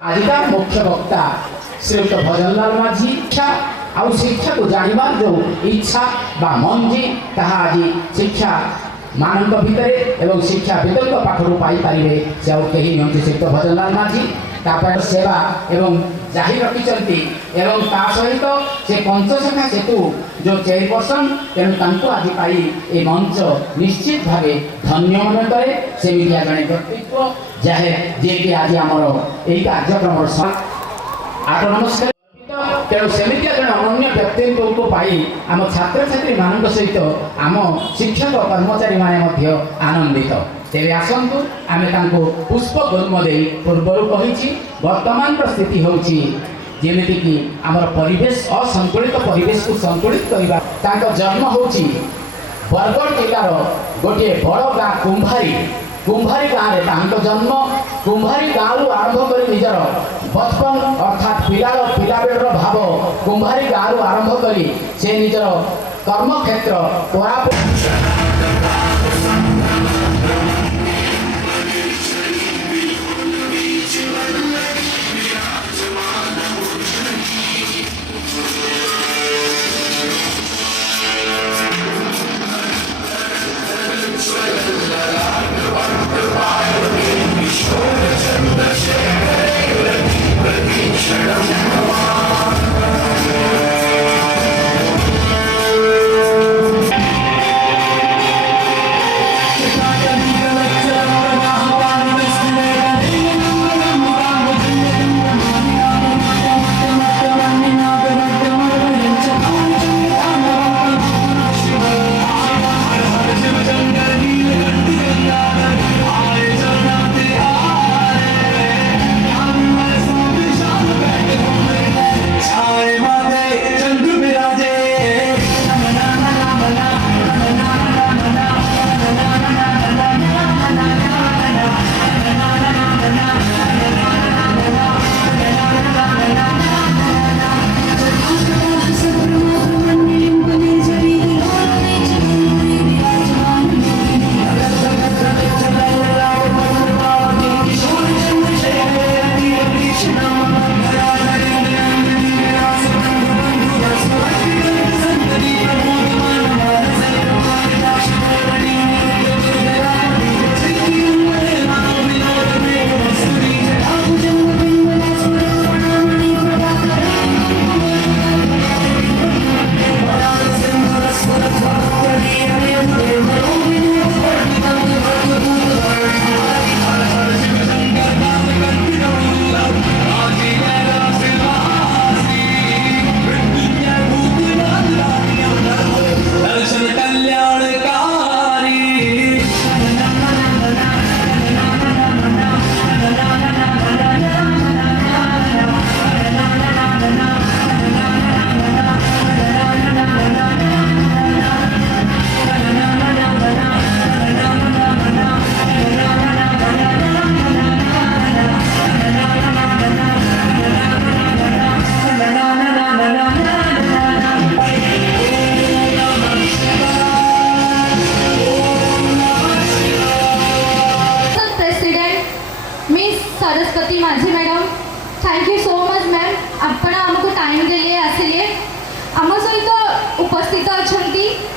आजिका मुख्य वक्ता श्रीयुक्त भजनलाल माझी इच्छा आउ शिक्षा को जानिबार जो इच्छा बा मन जी ताहा आज शिक्षा मानक भितर एवं शिक्षा विदक पाखर पाई पारे से आउ कहीं नहीं श्रीयुक्त भजनलाल माझी तापर सेवा एवं जाहिर रखिंट एवं ता सहित से पंचशखा सेतु जो चेयरपर्सन तेणु आज पाई ए मंच निश्चित भाव धन्य मन कै सेमिति जड़े व्यक्तित्व जाहे जे कि आज आमर यही कार्यक्रम आठ नमस्कार तेणु सेमितिया जन अनन्य व्यक्तित्व को पाई आम छात्र छात्री मान सहित आम शिक्षक कर्मचारी माने आनंदित तेरे आसतु आम पुष्प गुल्म दे पूर्वर कही वर्तमान स्थिति होची जेमितिकी आमर परिवेश असंतुलित परिवेश को संतुलित करने जन्म होची बरगढ़ जिलार गोटे बड़ गाँ कुंभारी गाँव में जन्म कुंभारी गाँव आरंभ कर निजर बचपन अर्थात पिलाबेर भाव कुंभारी गाँव आरंभ कर से निजर कर्मक्षेत्र Koraput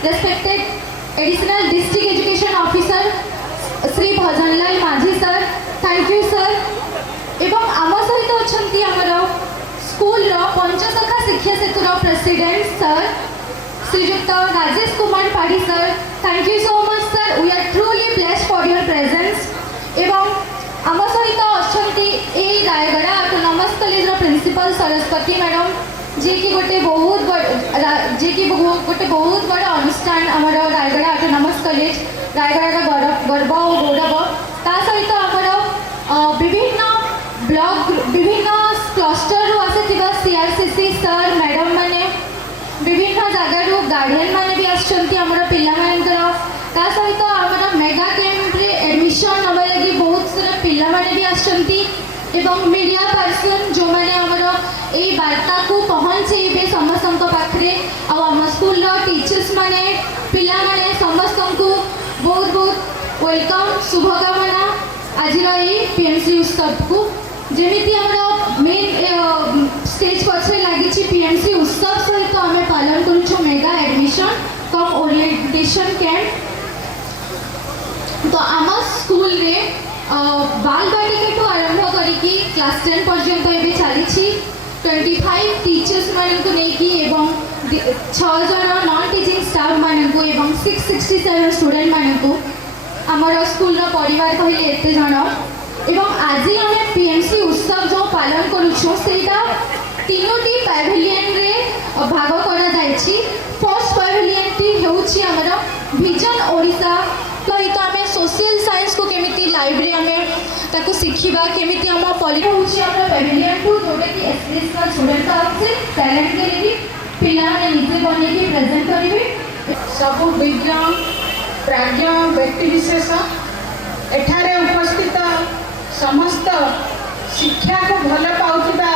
respected additional district education officer Shri Bhajanlal Majhi sir, thank you sir. एवं आम सहित अच्छा आमर स्कूल पंचसखा शिक्षा सेतुर प्रेसिडेंट सर श्रीजुक्त Rajesh Kumar Padhi sir, thank you so much sir, we are truly blessed for your presence. एवं आम सहित अच्छा Rayagada autonomous college principal Saraswati madam ji की गोटे बहुत बड़ अनुष्ठान आमर रायगड़ा ऑटोनोमस कॉलेज रायगड़ा गर्व और गौरव ता सहित आमर विभिन्न ब्लॉक विभिन्न क्लस्टर आसाथिबा सीआरसीसी सर मैडम माने विभिन्न जगार गार्डियन माने भी आछंती आमर पिला मानकर ता सहित आमर मेगा कैंप रे एडमिशन नबा लगी बहुत सारा पिला माने भी आछंती एवं मीडिया पर्सन जो माने आमर ए वार्ता को पहुंचेबे समस्त पाखरे आम स्कूल टीचर्स माने पिला माने समस्त को बहुत बहुत वेलकम शुभकामना आज पीएमसी उत्सव को जमीती आम मेन स्टेज पछे लगी पीएमसी उत्सव सहित आम पालन करूँ मेगा एडमिशन कम ओरिएंटेशन कैंप। तो आम स्कूल रे बाल बाटिका आरंभ करके क्लास 10 पर्यंत एवं चली 25 टीचर्स मानू नहीं 6 जन नॉन टीचिंग स्टाफ मानू एवं 667 स्टूडेंट मानू आमर स्कूल परिवार कहले एते जन एवं आज आम पीएमसी उत्सव जो पालन करूँ सेटा 3टी पैविलियन रे भाग करा जायछि। फर्स्ट पैविलियन टी हेउछि आमर विजन ओडिशा सहित आम सोशल साइंस को केमिति लाइब्रेरी आम ताको शिखिबा केमिति आम पॉलिटी होछि आमर पैविलियन टू जोटा कि एस्पिरेशनल स्टूडेंट आउछि टैलेंट के लिए पिला ने निजे बने की प्रेजेंट करिवे सब विज्ञ प्राज्ञ व्यक्तिविशेष एठारे उपस्थित समस्त शिक्षा को भल पाउथिबा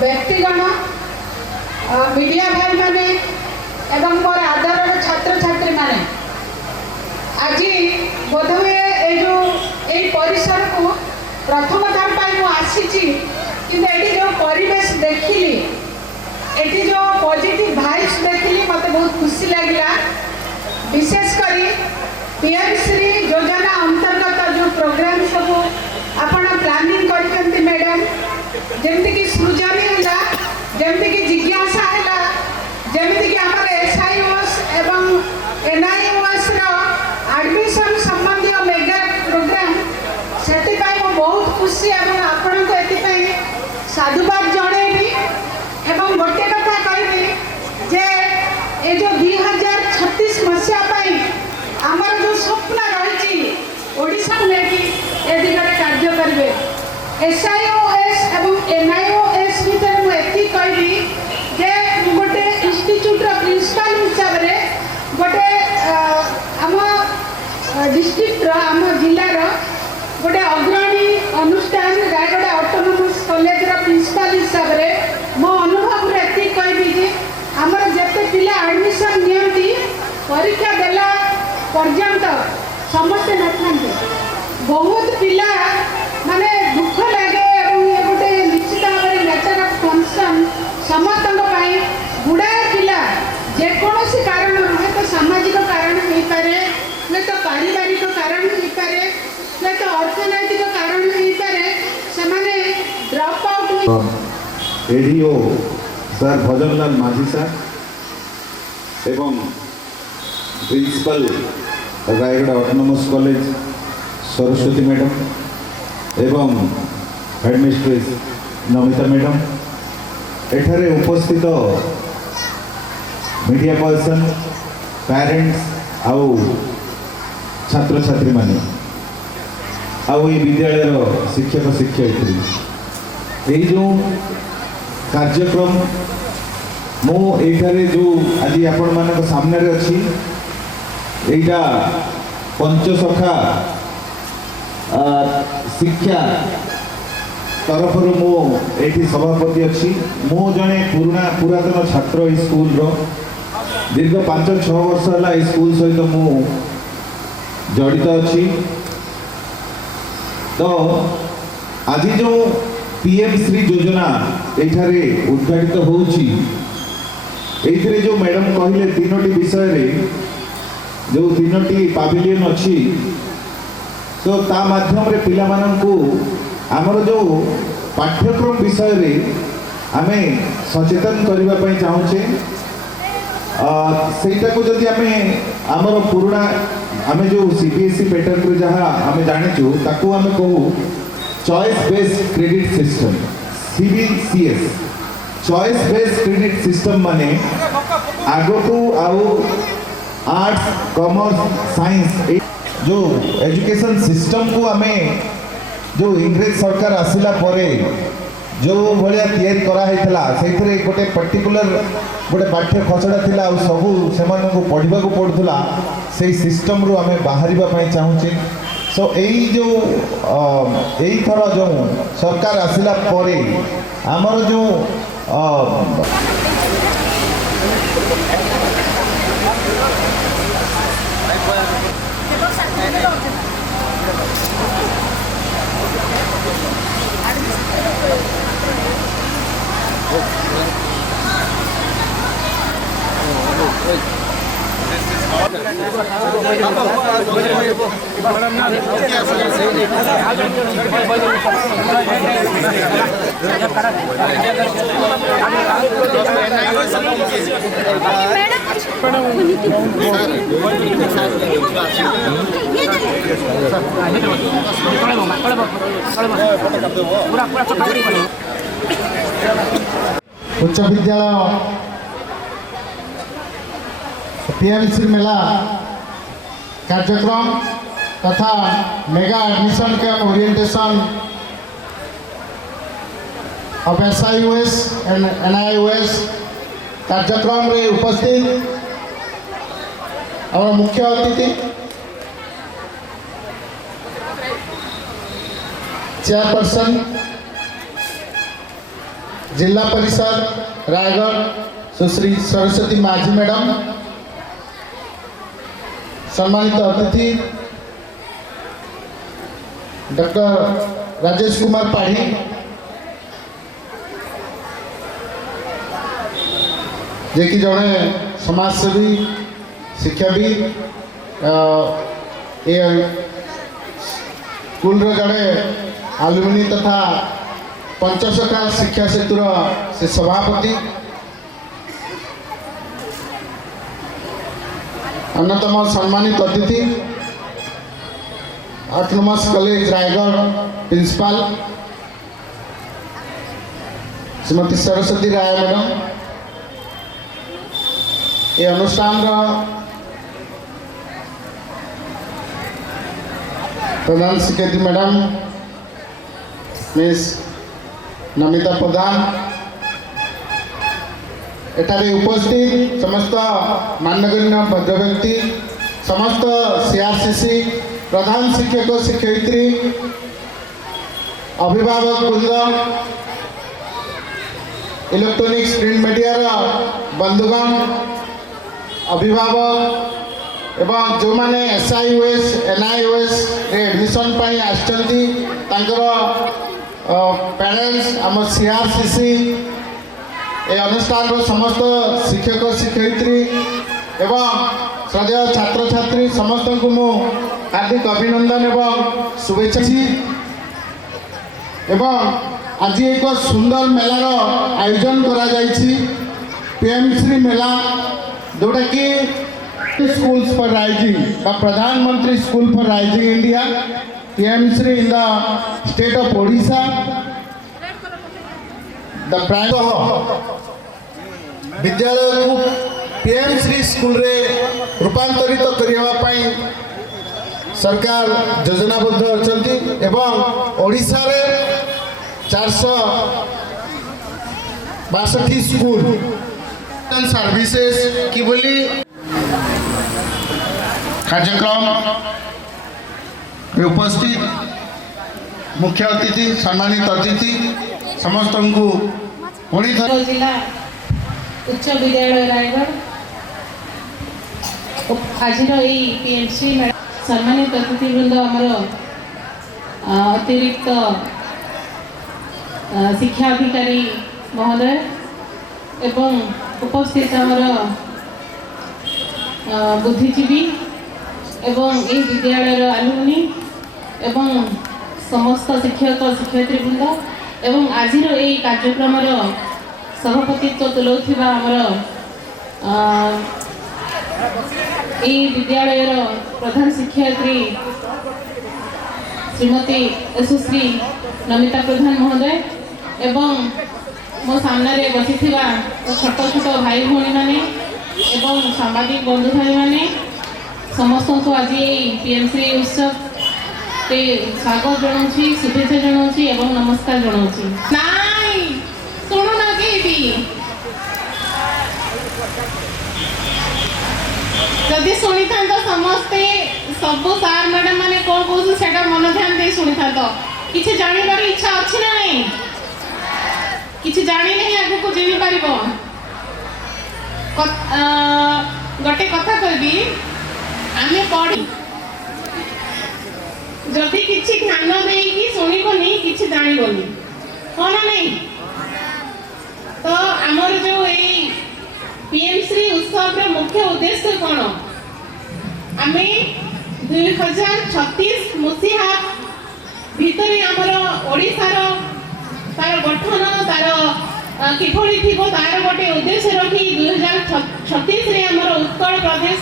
व्यक्तिगण मीडिया भाई माने एवं मोर आदर छात्र छात्री माने आज बोधहुए ये परिसर को प्रथम थर पर आसी जो परिवेश देखिली एटी जो पॉजिटिव वाइब्स देखिली मत बहुत खुशी लगिला। विशेषकर पीएमसी योजना अंतर्गत जो प्रोग्राम सब आपण प्लानिंग करते मैडम जमती कि सृजनी है जमती कि जिज्ञासा है जमती कि आम एसआईओएस एवं एनआईओएस एडमिशन संबंधी मेगा प्रोग्राम से बहुत खुशी आपण को ये साधुवाद जनइबी एवं गोटे कथा कहबी जे ये जो 2036 मसीहा आमर जो स्वप्न रही ओडिशा को लेकिन ए दिगरे कार्य करेंगे एसआईओएस एवं एनआईओएस भीतर मुझे कहबी जे गोटे इंस्टीट्यूट प्रिंसिपल हिसाब से गोटे आम डिस्ट्रिक्ट आम जिलार गोटे अग्रणी अनुष्ठान रायगड़ा ऑटोनोमस कॉलेज प्रिंसिपल हिसाब से मो अनुभव ये कहबी जे आमर जिते पिला एडमिशन नियंती परीक्षा देला पर्यंत समस्ते न बहुत पिला माने दुख लगे गोटे निश्चित भाव में नेचर ऑफ कंसर्न समस्त गुड़ाए पिला जेकोसी कारण हुए तो सामाजिक कारण हो पारे हुए तो पारिवारिक कारण हो पारे हुए तो अर्थनैतिक कारण हो पारे से drop out ADO sir Bhajanlal Majhi sir एवं principal Rayagada autonomous college Saraswati madam एवं हेडमिस्ट्रेस नमिता मैडम एठारे उपस्थित मीडिया पर्सन पेरेंट्स आउ छात्र छात्री माने आउ ये विद्यालय शिक्षक शिक्षयित्री यही जो कार्यक्रम मो एठारे जो आज आपण मान सामने अच्छी एटा पंचसखा शिक्षा तरफ मो एठी सभापति अच्छी मो जड़े पुरातन छात्र स्कूल दीर्घ 5-6 वर्ष है स्कूल सहित मु जड़ित अच्छी। तो आज जो पीएम श्री योजना एठारे उद्घाटित होउछि एइथिरे जो मैडम कहले तीनोटी विषय रे जो तीनोटी पाविलियन अच्छी तो ता माध्यम रे पिला माननकु हमर जो पाठ्यक्रम विषय रे आमे सचेतन करबा पई चाहूचे सेटा को जदि आमे हमर पुराना आमे जो सीबीएसई पैटर्न रे जहा आमे जानिचु ताकू आमे कहू choice based credit system CBCS choice based credit system माने आगो आउ आर्ट्स कॉमर्स साइंस जो एजुकेशन सिस्टम को हमें जो इंग्रेज सरकार आसिला परे जो भलिया तैयारी करा हैतला सेथरे गोटे पर्टिकुलर गोटे पाठ्य खसड़ा थिला आ सबु सेमान को पढ़िबा को पड़थला सेही सिस्टम रो हमें बाहरिबा पई चाहूचे सो एई जो एई थर जो सरकार आसिला परे हमर जो उच्च विद्यालय पीएमसी मेला कार्यक्रम तथा mega admission camp orientation of SIUS and NIUS कार्यक्रम रे उपस्थित और मुख्य अतिथि चेयरपर्सन जिला परिषद रायगढ़ सुश्री सरस्वती माझी मैडम, सम्मानित अतिथि डॉक्टर राजेश कुमार पाढ़ी, जे कि जड़े समाजसेवी शिक्षाविद ए स्कूल जड़े आलुमिनी तथा पंचशखा शिक्षा सेतुर से सभापति, अन्यतम सम्मानित अतिथि autonomous college Rayagada principal Shrimati Saraswati Rai madam, ये अनुष्ठान प्रधान शिक्षयित्री मैडम मिस नमिता प्रधान, एठारे उपस्थित समस्त मान्यगण्य भद्र व्यक्ति, समस्त CRCC प्रधान शिक्षक शिक्षयित्री, अभिभावक वृंद, इलेक्ट्रॉनिक्स प्रिंट मीडिया बंधुगण, अभिभावक एवं जो माने SIUS NIUS एडमिशन पाई आछंती तांकर पेरेंट्स आम CRCC ए अनुष्ठान समस्त शिक्षक शिक्षयित्री एवं श्रद्धेय छात्र छात्री समस्त को मु हार्दिक अभिनंदन एवं शुभेच्छा एवं आज एक सुंदर मेलार आयोजन करा जायछि पीएमश्री मेला जोटा कि स्कूल्स फॉर राइजिंग बा प्रधानमंत्री school for rising India PM Shri in the state of Odisha विद्यालय को पीएमश्री स्कूल रे रूपांतरित करने सरकार योजनाबद्ध अच्छी एवं ओडिशा रे 462 स्कूल सर्विसेज की बोली कार्यक्रम उपस्थित मुख्य अतिथि सम्मानित अतिथि समस्त को पुणी जिला उच्च विद्यालय रायगढ़ आज पीएमसी सम्मानित अतिथि वृंद आमर अतिरिक्त शिक्षा अधिकारी महोदय एवं उपस्थित आमर बुद्धिजीवी एवं ए विद्यालय आलुमनी एवं समस्त शिक्षक शिक्षयित्रीवृंद एवं आज यही कार्यक्रम सभापतित्व तुलाउथिबा आमर विद्यालय प्रधान शिक्षयित्री श्रीमती यशश्री नमिता प्रधान महोदय एवं मो सामने बसी छोट छोट भाई भौणी मैंने एवं सामाजिक बंधु भाई मैंने समस्त को आज पीएमसी उत्सव के स्वागत जनाऊँ शुभेच्छा जनाऊँ एवं नमस्कार जनाऊँ नाई शुणु ना कि जदि शुणी था समस्ते सब सार मैडम मैंने कौन कौन से मन ध्यान दे शुणी था किसी जानवर इच्छा अच्छी ना नहीं किसी जानी नहीं आगु को जीवी पार गोटे कथा कहबी आम पढ़ी जदि किसी ध्यान देकी शुणबनी कि जानबनी हाँ ना नहीं तो आमर जो ये पीएमसी उत्सव मुख्य उद्देश्य कौन आम 2036 मसीहा भितर आमर ओडिशार तार गठन तार किभली थी तार गोटे उद्देश्य रखी 2036 आमर उत्कल प्रदेश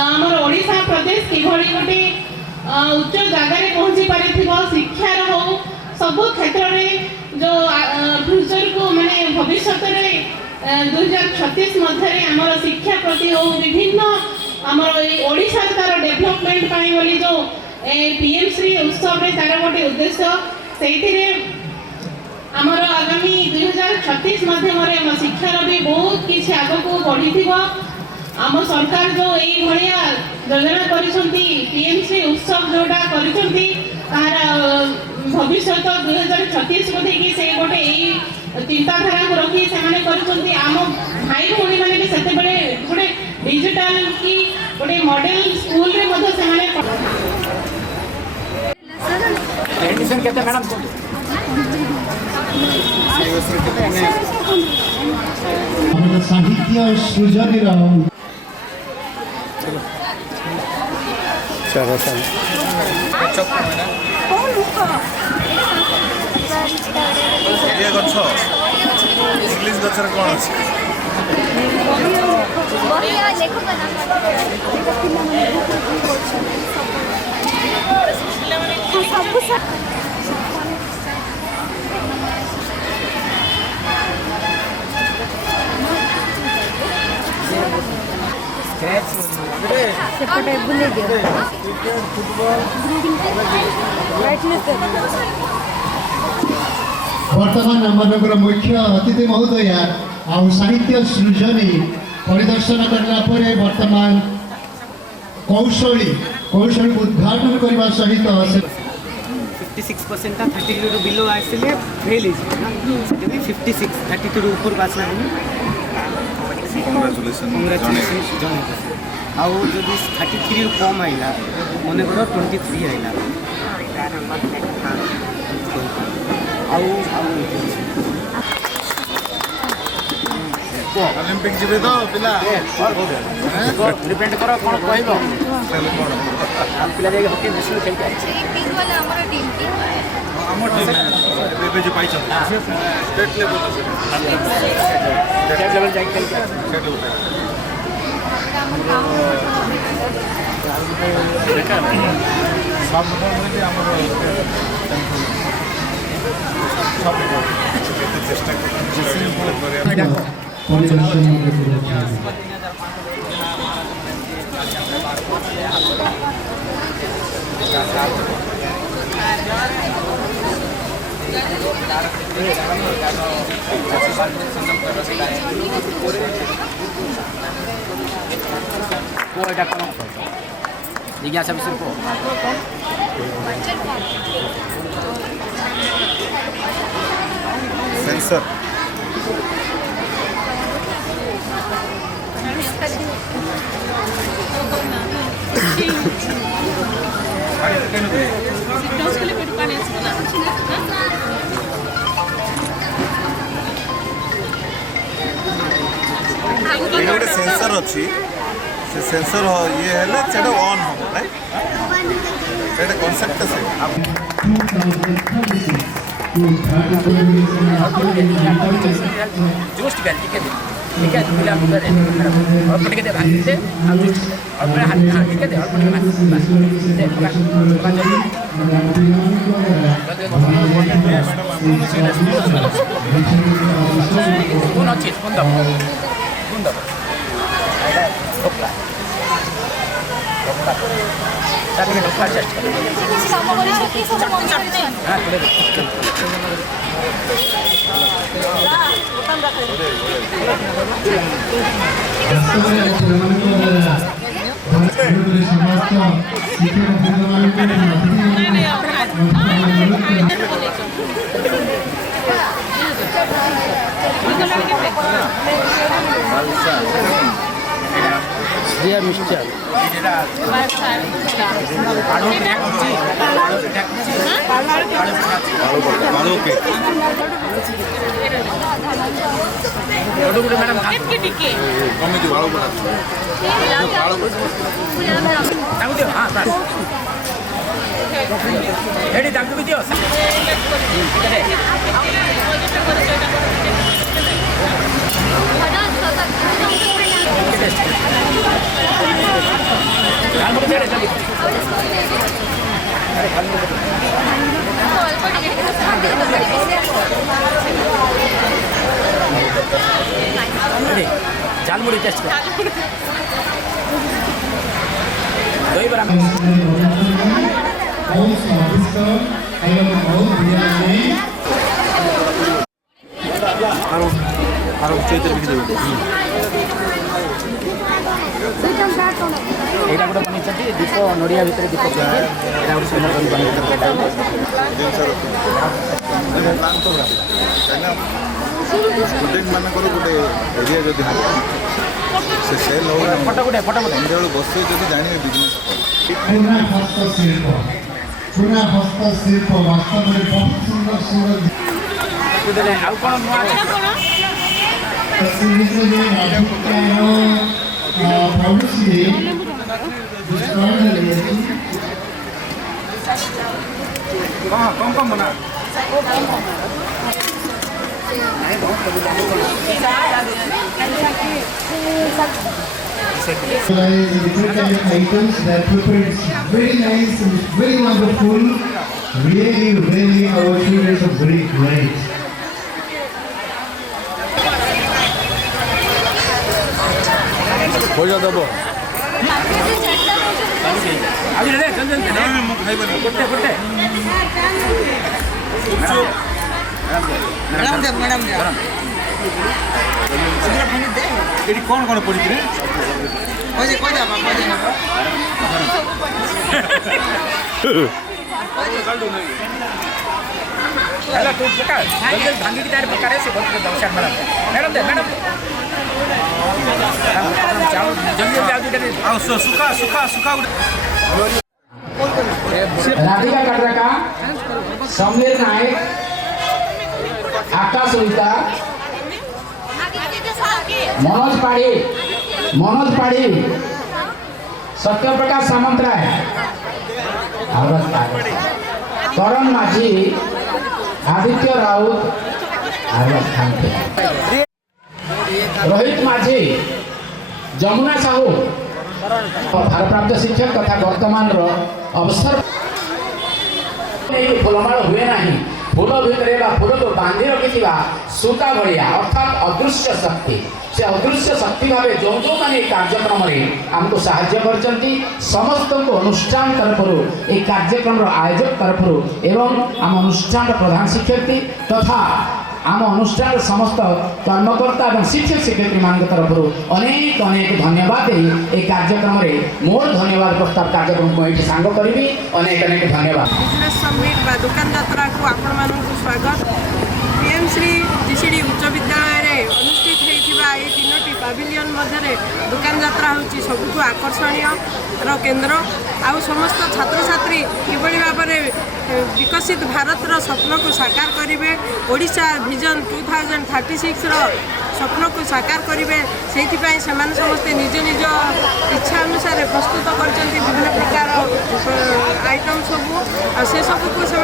आमर ओडिशा प्रदेश किभली गोटे उच्च जगार पहुँची पारि शिक्षार हो सब क्षेत्र में जो फ्यूचर को माने भविष्य 2036 मध्य आमर शिक्षा प्रति हो विभिन्न आमर ओडिशा तार डेभलपमेंट पाई बोली जो पीएमसी उत्सव में तार गोटे उद्देश्य से आमर आगामी 2036 माध्यम शिक्षार भी बहुत किसी आग को बढ़ी आम सरकार जो यही भाया योजना करिसेंती पीएमसी उत्सव जोटा करिसेंती तार भविष्य 2036 को देखि से गोटे यही चिंताधारा को रखी से करिसेंती आम भाई भौणी माने भी सेते बेले गोटे डिजिटल की गोटे मॉडल स्कूल रे मधे से एडमिशन केते मैडम साहित्य सृजन चलो गछ इंग्लिश गछर कौन अच्छे सेपटे बुले दियो वर्तमान आमर मुख्य अतिथि महोदया आ साहित्य सृजनी परिदर्शन करने वर्तमान कौशली उद्घाटन करने सहित 56% 32 बिलो आसले फेल 56 32 ऊपर आसला कंग्रेचुलेशन आउ जब 33 कम आईला मन कर 23 आईला ओलंपिक जीवे तो पिला डिपेंड करो कौन कहबो हम पिला जाके हॉकी नेशनल खेल के टीम वाला हमारा टीम हमर टीम एबे जे पाइछ स्टेट लेवल जाके खेल के स्टेट लेवल सब में हमर सब चेष्टा जिज्ञासा विषय को सेंसर ଏଇଟା ଗୋଟେ ସେନ୍ସର ଅଛି ସେ ସେନ୍ସର ଇଏ ହେଲେ ସେଇଟା ଅନ୍ ହେବ ରାଇଟ୍ ସେଇଟା କନସେପ୍ଟ ସେ ଜୁସ୍ ଟିକେ ପିଲା ମୁଣ୍ଡରେ ଅଳ୍ପ ଟିକେ ଦେ ଭାଙ୍ଗିଦେ ଆଉ ଜୁସ୍ ଅଳ୍ପ ଟିକେ ଦେ ଅଳ୍ପ ଟିକେ ସ୍ପୁନ୍ ଅଛି ସ୍ପୁନ୍ ଦେବ ଢୋକଲା ତାପରେ ଢୋକଲା ଚେଷ୍ଟା মিক্সচার ଏଠି ତାଙ୍କୁ ବି ଦିଅ झालमुड़ी टेस्ट दही बरा ଏଇଟା ଗୋଟେ ବନେଇଛନ୍ତି ଦୀପ ନଡ଼ିଆ ଭିତରେ ଦୀପ ଏଇଟା ଗୋଟେ ସୁନ୍ଦର କରି ବନେଇଛନ୍ତି ଷ୍ଟୁଡେଣ୍ଟ ମାନଙ୍କର ଗୋଟେ ଏରିଆ ଯଦି ହେବ ସେ ସେଲ୍ ହେବ ଫଟୋ ଗୋଟେ ସନ୍ଧ୍ୟାବେଳୁ ବସିବେ ଯଦି ଜାଣିବେ ବିଜନେସ୍ ପୁରା ହସ୍ତଶିଳ୍ପ ବାସ୍ତବରେ ବହୁତ ସୁନ୍ଦର ସୁନ୍ଦର ଆଉ କ'ଣ ନୂଆ ପଡ଼ୁଛି କମ୍ ବନା different kind of items that prepared very nice and very wonderful. Really our students are very great. ପଇସା ଦେବ ମୁଁ ଖାଇପାରିବି ଗୋଟେ ଏଠି କ'ଣ କ'ଣ ପଡ଼ିଛି ହେଲା ତୁ ପକା ଜଲ୍ଦି ଭାଙ୍ଗିକି ତାର ପକାରେ ସେ ବହୁତ ଦରକାର ମ୍ୟାଡ଼ାମ୍ ଦେ ମ୍ୟାଡ଼ାମ୍ ଜଲ୍ଦି ଆଉ ଦୁଇଟା ଆଉ ସୁଖା ଗୋଟେ राधिका कटरका समीर नायक आकाश उल्ता मनोज पाड़ी सत्यप्रकाश सामंतराय करण माझी आदित्य राउत रोहित माझी जमुना साहू भारप्राप्त शिक्षक तथा वर्तमान अवसर फूलमाल हुए नहीं फूल भितर फूल को बांधि रखि सूता भाया अर्थात अदृश्य शक्ति से अदृश्य शक्ति भाव जो जो मैंने कार्यक्रम आमको साहाय्य करछंती समस्त को अनुष्ठान तरफ ये कार्यक्रम आयोजक तरफ एवं आम अनुष्ठान प्रधान शिक्षक तथा आम अनुष्ठान समस्त कर्मकर्ता और शिक्षक शिक्षयित्री मान तरफ अनेक अनेक धन्यवाद ये कार्यक्रम मोर धन्यवाद प्रस्ताव कार्यक्रम को ये सांग करी अनेक अनेक धन्यवाद बिजनेस समिट बा दुकान यात्रा को आपण मानक स्वागत पीएम श्री जीसीडी उच्च विद्यालय रे अनुष्ठित होइथिबा ए तीनोटी पाविलियन मध्य दुकान यात्रा होची सबुठ आकर्षणीय केन्द्र आउ समस्त छात्र छात्री किभली भाव में विकसित भारतर स्वप्न को साकार करेंगे ओडिशा विजन 2036 स्वप्न को साकार करेंगे से समस्ते निज निज इच्छा अनुसार प्रस्तुत कर विभिन्न प्रकार आइटम सबू से सबू को से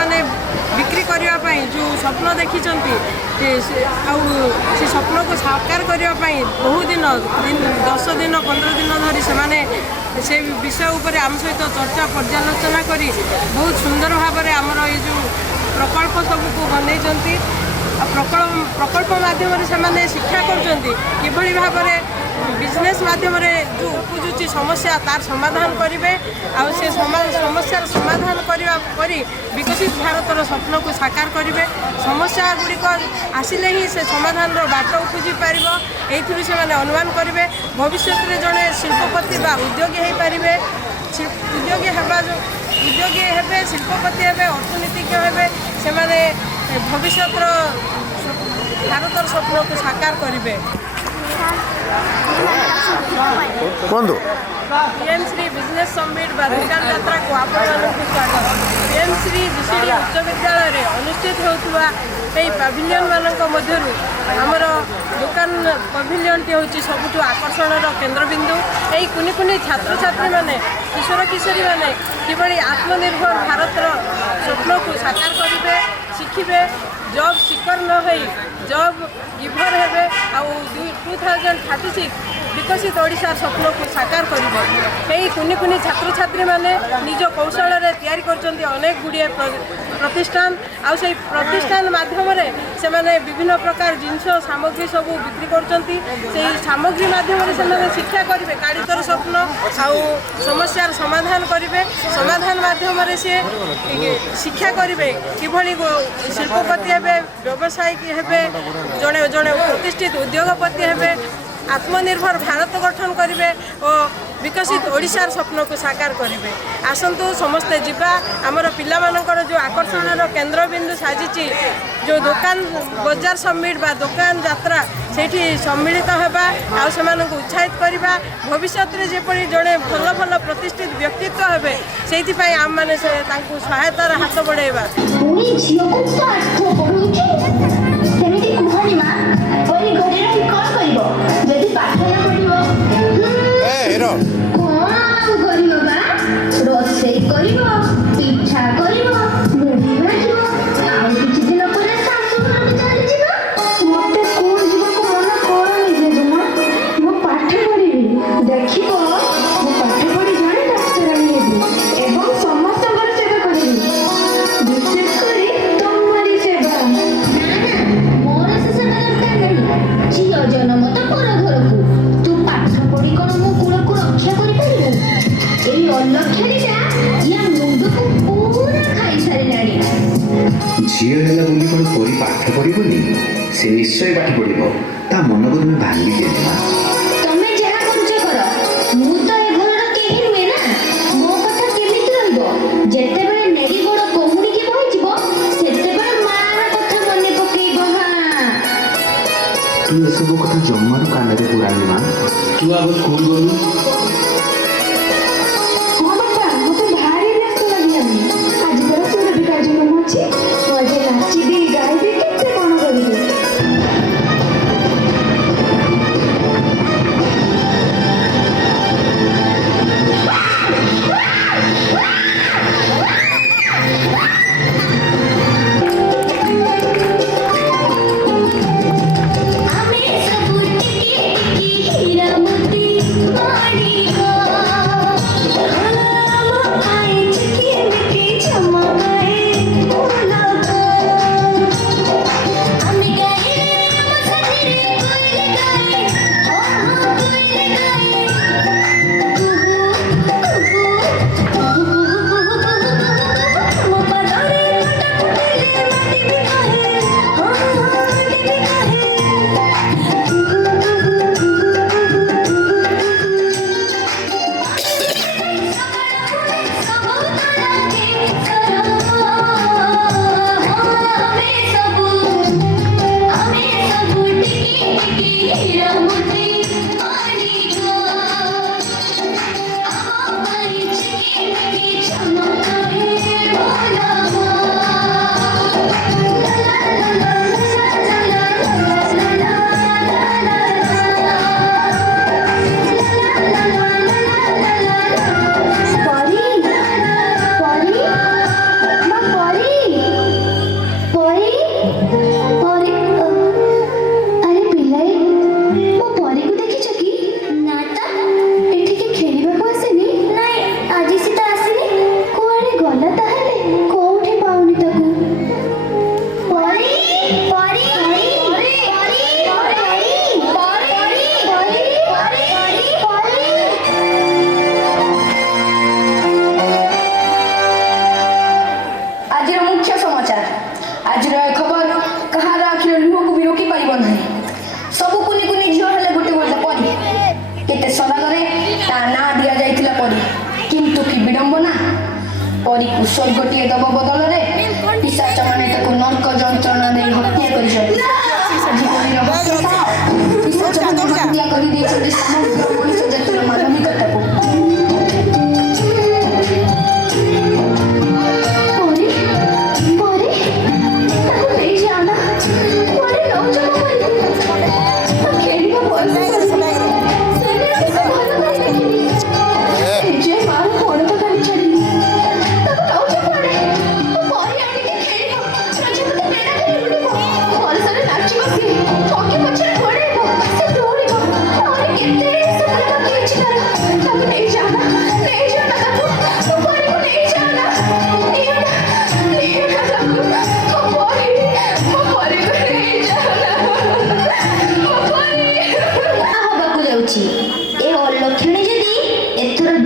बिक्री करने जो स्वप्न देखी से स्वप्न को साकार करने बहुत दिन 10 दिन 15 दिन धरी से विषय उपर आम सहित चर्चा पर्यालोचना करी बहुत सुंदर भाव में आमर ये जो प्रकल्प सबको बनई प्रकल्प माध्यम से शिक्षा कर भाव में बिजनेस माध्यम जो उपजुची समस्या तार समाधान करेंगे आउ से समस्यार समाधान करी विकसित भारतर स्वप्न को साकार करेंगे समस्या गुड़िक आसिले ही से समाधान बाट उपजी पार से अनुमान करेंगे भविष्य में जड़े शिल्पपति व उद्योगी हो पारे उद्योगी हे शिल्पपति हे अर्थनीतिज्ञ हे से भविष्य भारतर स्वप्न को साकार करेंगे पीएम श्री बिजनेस समिट व दुकान यात्रा को आपण स्वागत पीएम श्री बीसीडी उच्च विद्यालय अनुष्ठित होता पाविलियन मान मध्य आमर दुकान पविलियन टी हूँ सबुठ आकर्षण केन्द्रबिंदु यही कुनि कुनि छात्र छात्री मैंने किशोर किशोरी मैंने किभली आत्मनिर्भर भारतर स्वप्न को साकार करेंगे शिखिबे जॉब सिकर न हो जॉब गिभर हे आउ 2036 विकसित ओडिशा स्वप्न को साकार करेंगे यही कुनि कुनि छात्र छात्री मैंने निज कौशल तैयारी कर अनेक गुड़िए प्रतिष्ठान आउ से प्रतिष्ठान माध्यम से विभिन्न प्रकार जिनस सामग्री सब बिक्री कर सामग्री माध्यम से शिक्षा करेंगे कालितर स्वप्न आउ समस्यार समाधान करेंगे समाधान माध्यम से शिक्षा करेंगे किभली शिल्पपति हे व्यवसायिक हे जड़े जड़े प्रतिष्ठित उद्योगपति हे आत्मनिर्भर भारत गठन करेंगे और विकसित ओडिशार स्वप्न को साकार करेंगे आसतु समस्ते जीवा आमर पिलामानकर जो आकर्षण केन्द्रबिंदु साजिची जो दुकान बजार समिट बा दुकान यात्रा सेठी सम्मिलित होगा आउ से उत्साहित करवा भविष्य में जेपरी जड़े भल भल प्रतिष्ठित व्यक्तित्व हे से आम मैंने सहायतार हाथ बढ़ेगा झील है बोली कौन परी पाठ पढ़नी से निश्चय पाठ पढ़ो ता मन को तुम भांगी देना तमे जहा करछ कर मु तो ए घरर केही नुए ना मो कथा केमिति रहबो जेते बेले नेरी गोड़ कोहुनी के पहुंचबो सेते बेले मार कथा मने पकेइबो हां तू ए सब कथा जम्मा कान रे पुरानी मां तू अब स्कूल गलु हां बाबा मते भारी व्यस्त लागियानी आज पर सुर बिकाजी न होछे मजे नाची दे गाई दे केते कोन करिबे हीरा मोती परी को स्वर्गटीय दब बदल में पिशाच माने ताको नरक जंत्रणा दे हत्या करिसथि जीवनर हत्या पिशाच माने हत्या करि देछथि समग्र मनुष्य जातिर मानविकताको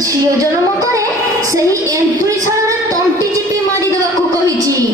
झील जन्म करे सही एंटुरी छाड़ा तंटी चिपी मारी देवा को कहिची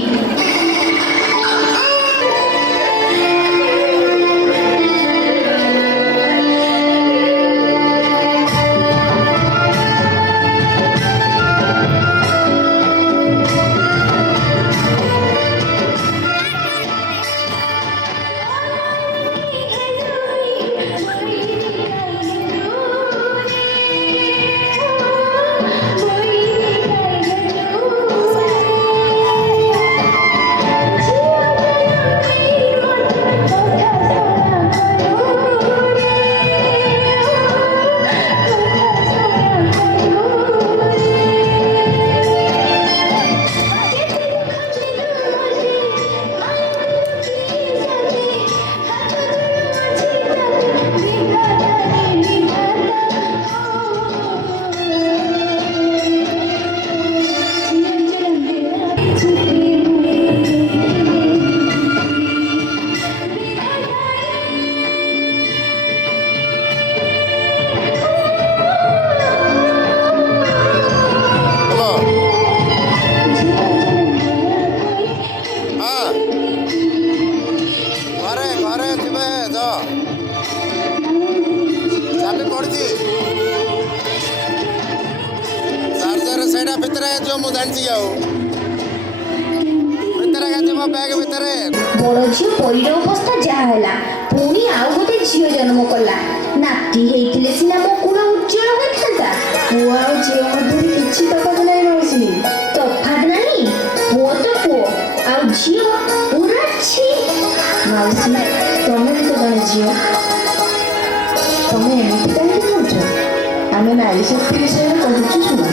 बड़ झील परीर अवस्था जहाँ पुणी आउ गोटे झील जन्म कला नाती होते सीना मो कूल उज्जवल होता पुओ आ झील मध्य किसी तफात ना मौसी तफात ना पुओ तो पुओ आ झील पूरा छी मौसी तुम भी तो जन झील तुम एमती कहीं कौच आम नारी शक्ति विषय कहूँ शुण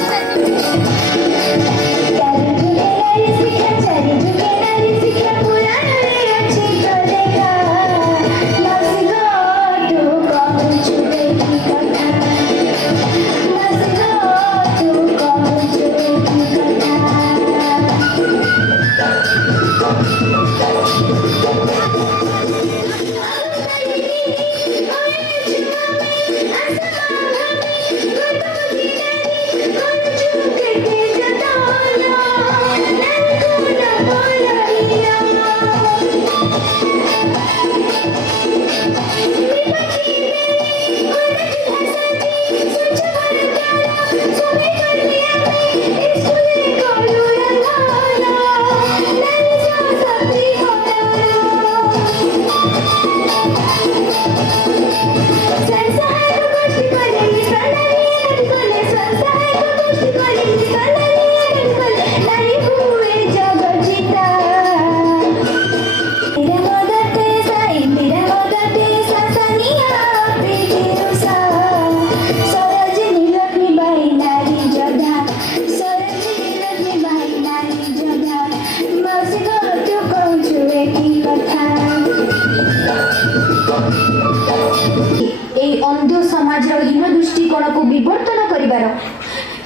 अंध समाज हीन दृष्टिकोण को विवर्तन करिबार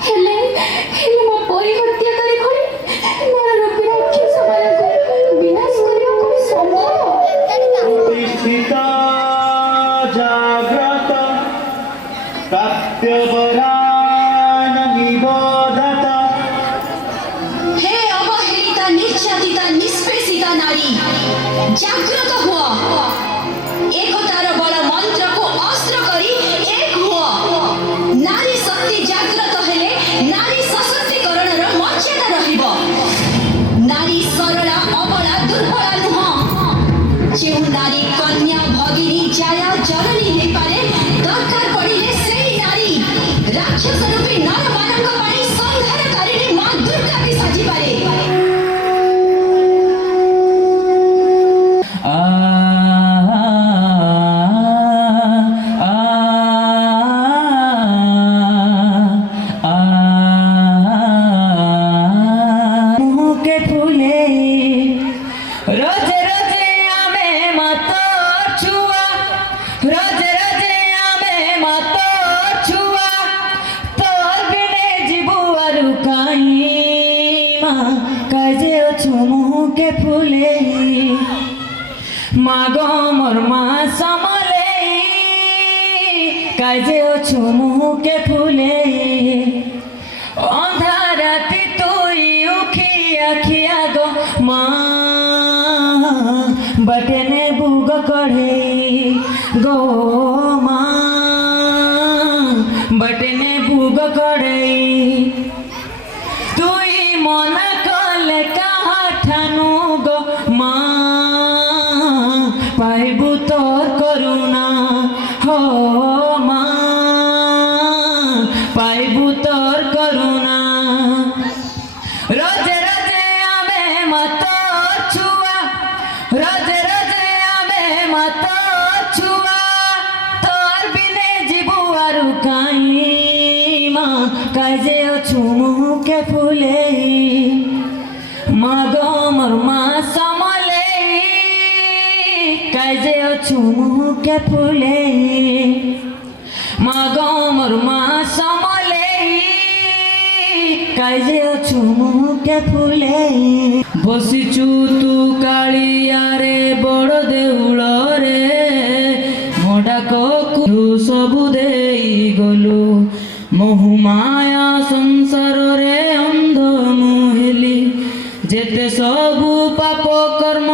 हेले हेले मो परी हत्या करी खड़ी मोर रूपी राक्षस मानक विनाश करियो को संभव सीता जाग्रत प्रत्यवरान निबोधत हे अवहेलिता निर्यातिता निष्पेषिता नारी जागृत हुआ एकतार बड़ मंत्र को अस्त्र करी एक हुआ नारी शक्ति जागृत हेले नारी सशक्तिकरण मर्यादा কাজে চুমুকে ফুলে অন্ধারাতে তুই উখিয়া খিয়া গো মা বটনে বুগ কড়ে গো মা বটনে বুগ কড়ে তুই মনা কলে কাঠানু গো মা পাইবু তোর করুণা হো মা পাইবু তোর করুণা রোজে রোজে আবে মত ছুয়া রোজে রোজে আবে মত ছুয়া তোর বিনে জীবু আরু কাই মা কাজে চুমুকে ফুলে মাগো মোর মা সমলে কাজে চুমুকে ফুলে মাগো মোর মা সমলে কাজে চুমুকে ফুলে বসিছু তু কালিয়ারে বড় দেউଳରେ ମୋ ଡାକକୁ ସବୁ ଦେଇ ଗଲୁ ମୋହୁ ମାୟା ସଂସାରରେ ଅନ୍ଧ ମୁଁ ହେଲି ଯେତେ ସବୁ ପାପ କର୍ମ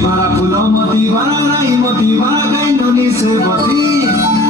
Para pulo moti, para rai moti, para kain doni se boti.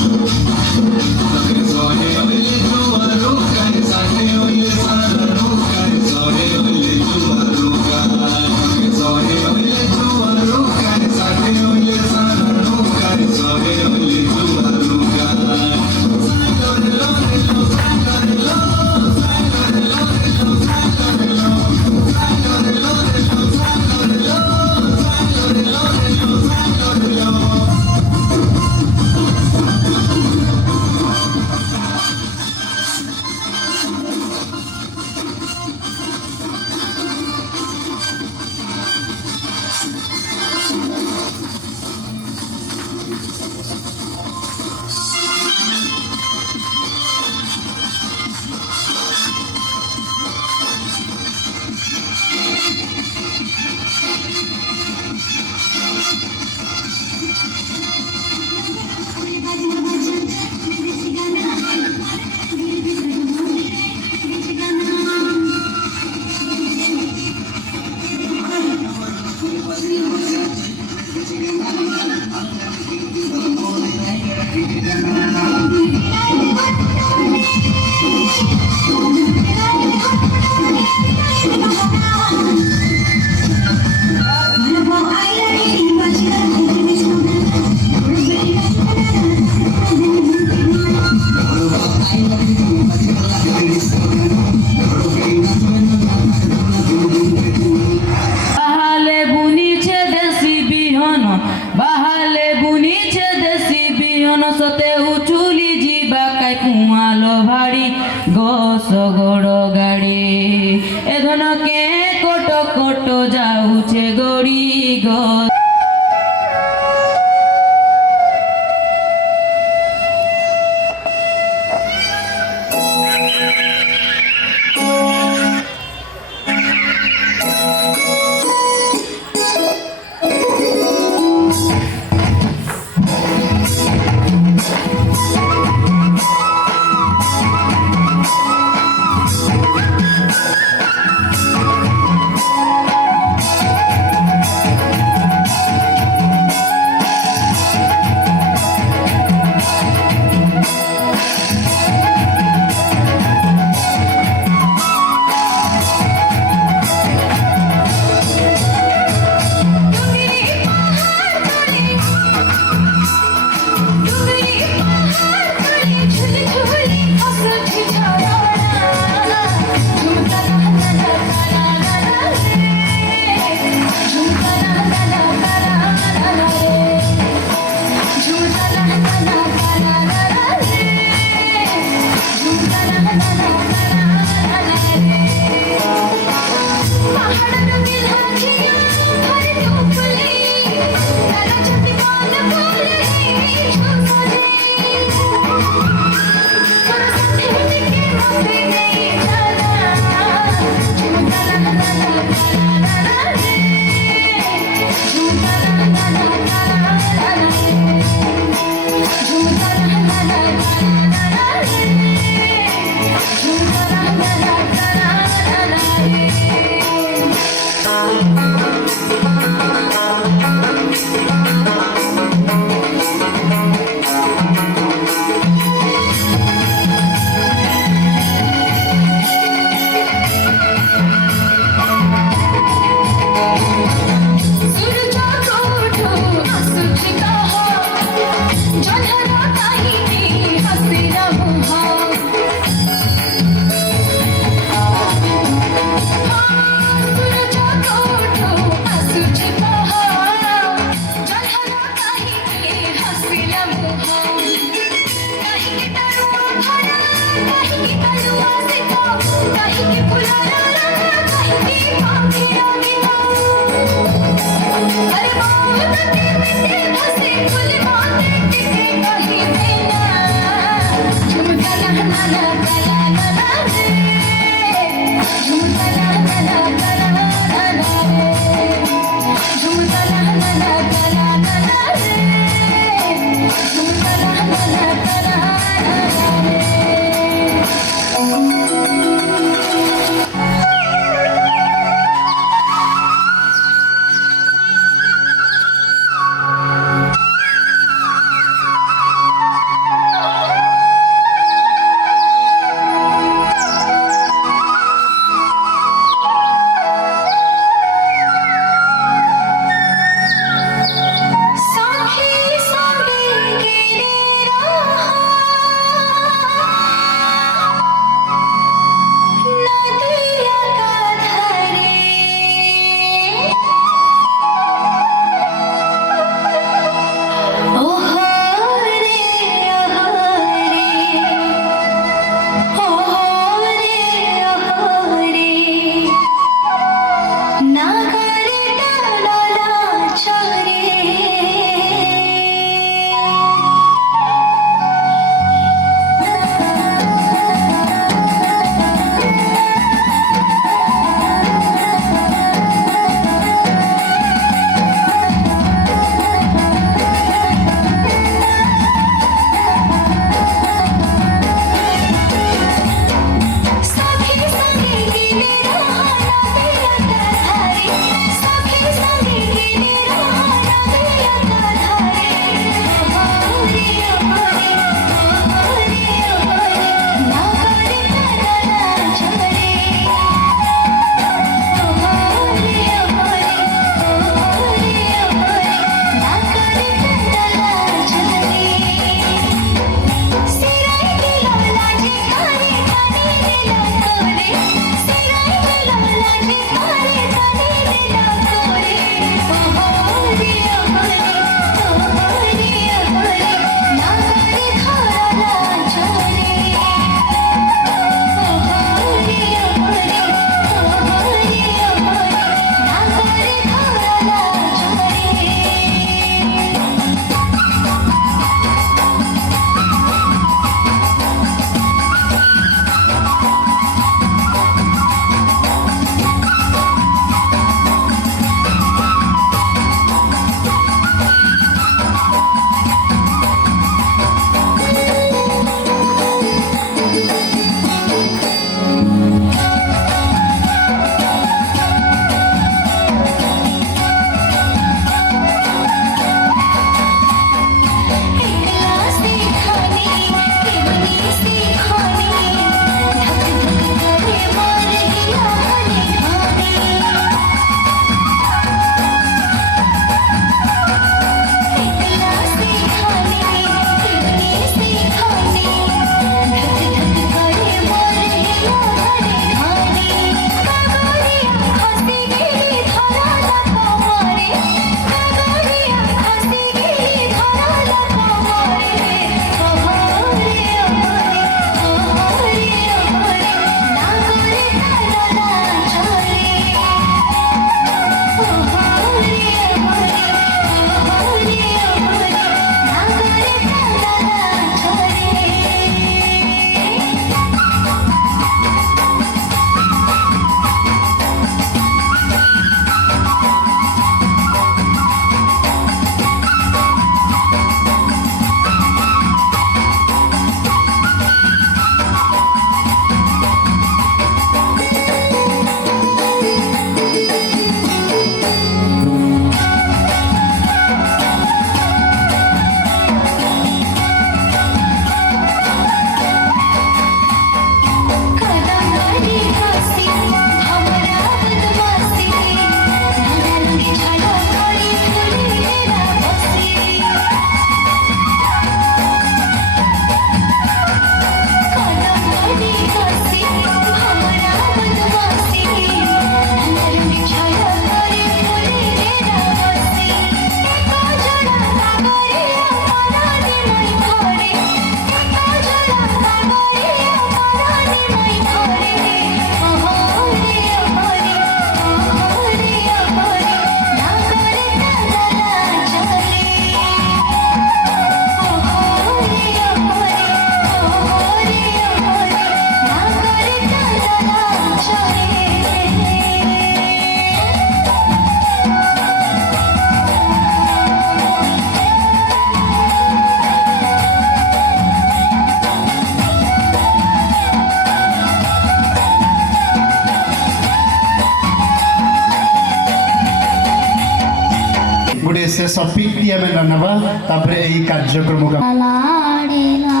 से टपिक भी आम नवा तापर यही कार्यक्रम का लाडेला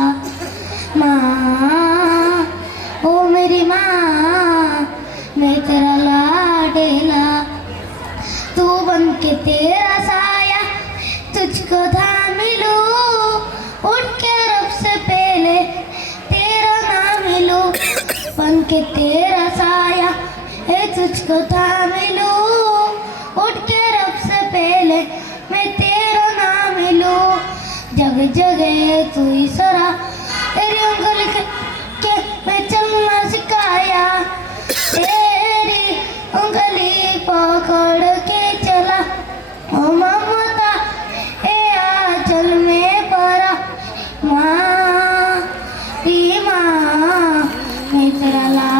माँ ओ मेरी माँ मैं तेरा लाडेला तू बन के तेरा साया तुझको थाम लूं उठ के रब से पहले तेरा नाम लूं बन के तेरा साया तुझको थाम लूं उठ के रब से पहले मैं तेरा नाम लूं जग जगह तू ही सरा तेरी उंगली के मैं चलना सिखाया तेरी उंगली पकड़ के चला ओ ममता ए आंचल में परा माँ मैं तेरा ला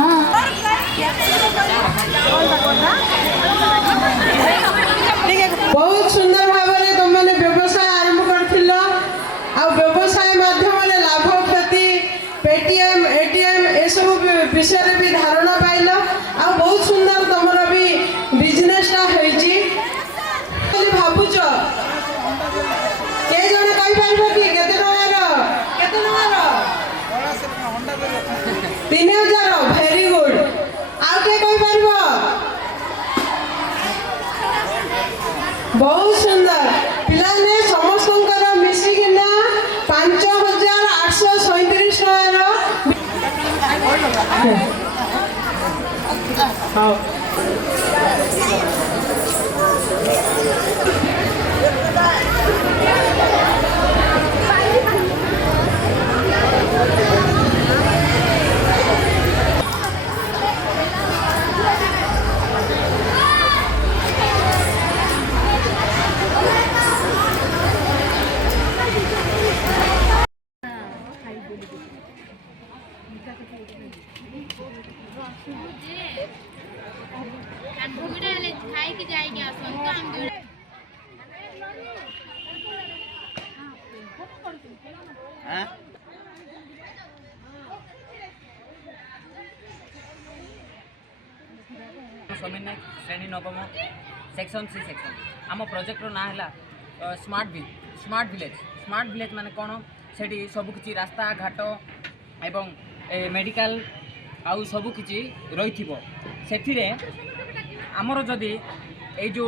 बहुत सुंदर भाव में तुमने व्यवसाय आरंभ कर व्यवसाय माध्यम लाभ क्षति पेटीएम एटीएम ये सब विषय भी धारणा पाइल आ बहुत सुंदर तुम भी बिजनेसटा भावुच के जन कहीपर कि केते टंकार 3000 भेरी गुड आउ के कहीपर बहुत सुंदर पिलाने समस्त मिसिकिना 5837 हाँ समीर नायक श्रेणी नवम सेक्शन सी सेक्शन आम प्रोजेक्टर ना है स्मार्ट विलेज माने कौन से सबकि रास्ता घाट एवं मेडिकल आउ सबकि रही से आमर जदि ये जो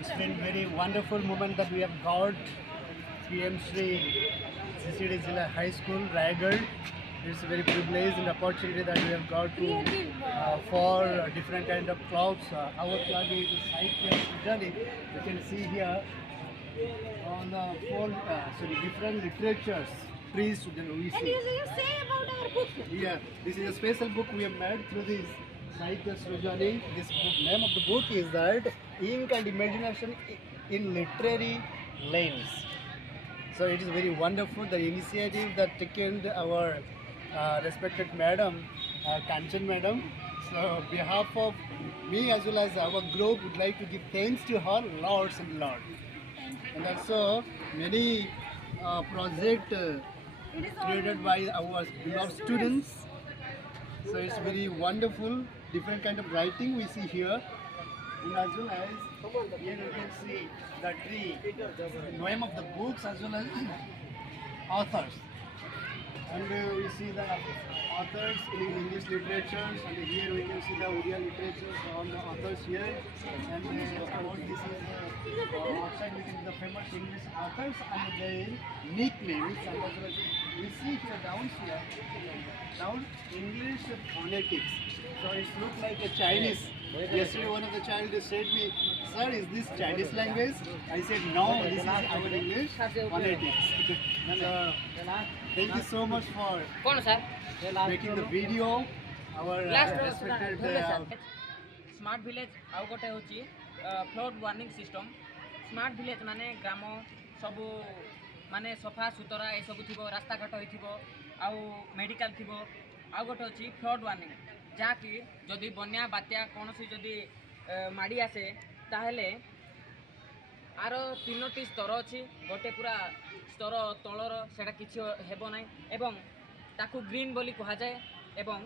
It's been very wonderful moment that we have got PM Shri CCD Zilla High School, Raigad. It's a very privileged and opportunity that we have got to for different kind of clubs. Our club is Sahitya journey. You can see here on the four different literatures. Please, we see. And you say about our book. Yeah, this is a special book we have made through this Sahitya Srujani. This book, name of the book is that Ink and Imagination in Literary Lanes. So it is very wonderful, the initiative that taken our respected madam, Kanchan madam. So on behalf of me as well as our group would like to give thanks to her, Lords and Lord. And also many project created by our beloved students. So it's very wonderful, different kind of writing we see here. and as well as here you can see the tree, the name of the books as well as authors. And we see the authors in English literature, and here we can see the Odia literature on the authors here. And about this is outside we can the famous English authors and their nicknames. And as well as we see here down English phonetics. So it looks like a Chinese. Yesterday one of the child said me, "Sir, is this Chinese language?" I said, "No, this is our English phonetics." So, thank you so much for making the video. Our respected smart village आउ गोटे हूँ flood warning system smart village माने ग्राम सबू माने सफा सुतरा ये सब थी रास्ता घाट हो आउ मेडिकल थी आउ गोटे अच्छी फ्लड वार्निंग जहाँकि जदि बन्या बात्या कौन सी जदि माड़ी आसे ताहले आर 3टी स्तर अच्छी गोटे पूरा स्तर तलर सेटा किसी हेब ना एवं ताकू ग्रीन बोली कह जाए एवं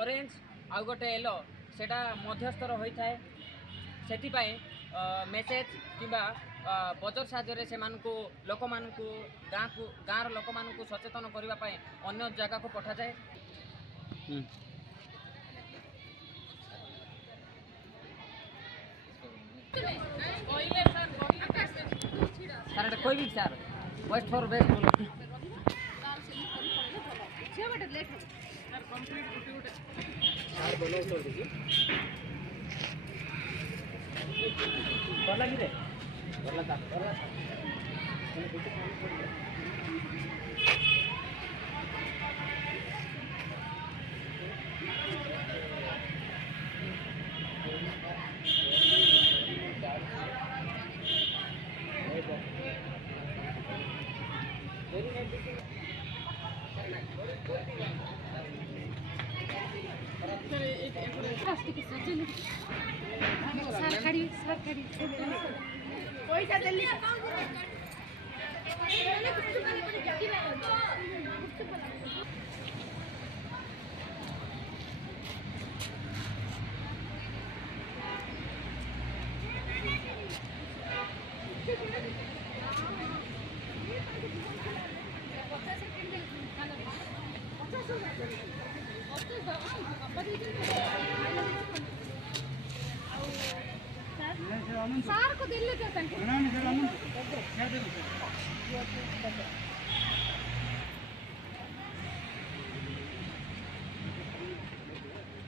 ऑरेंज आउ गोटे येलो सेटा मध्यस्तर होता है सेटिपाई मेसेज किंबा बजर साहाଯ୍ୟରେ ସେମାନଙ୍କୁ ଲୋକମାନଙ୍କୁ ଗାଁର ଲୋକମାନଙ୍କୁ ସଚେତନ କରିବା ପାଇଁ ଅନ୍ୟ ଜାଗାକୁ ପଠାଯାଏ। ସାର୍ ଏଟା କହିବି ସାର୍ ୱେଷ୍ଟ ଫର୍ ବେଷ୍ଟ ବୋଲ ଗଲା କି ରେ ଗଲା ତା सार को दिल्ली के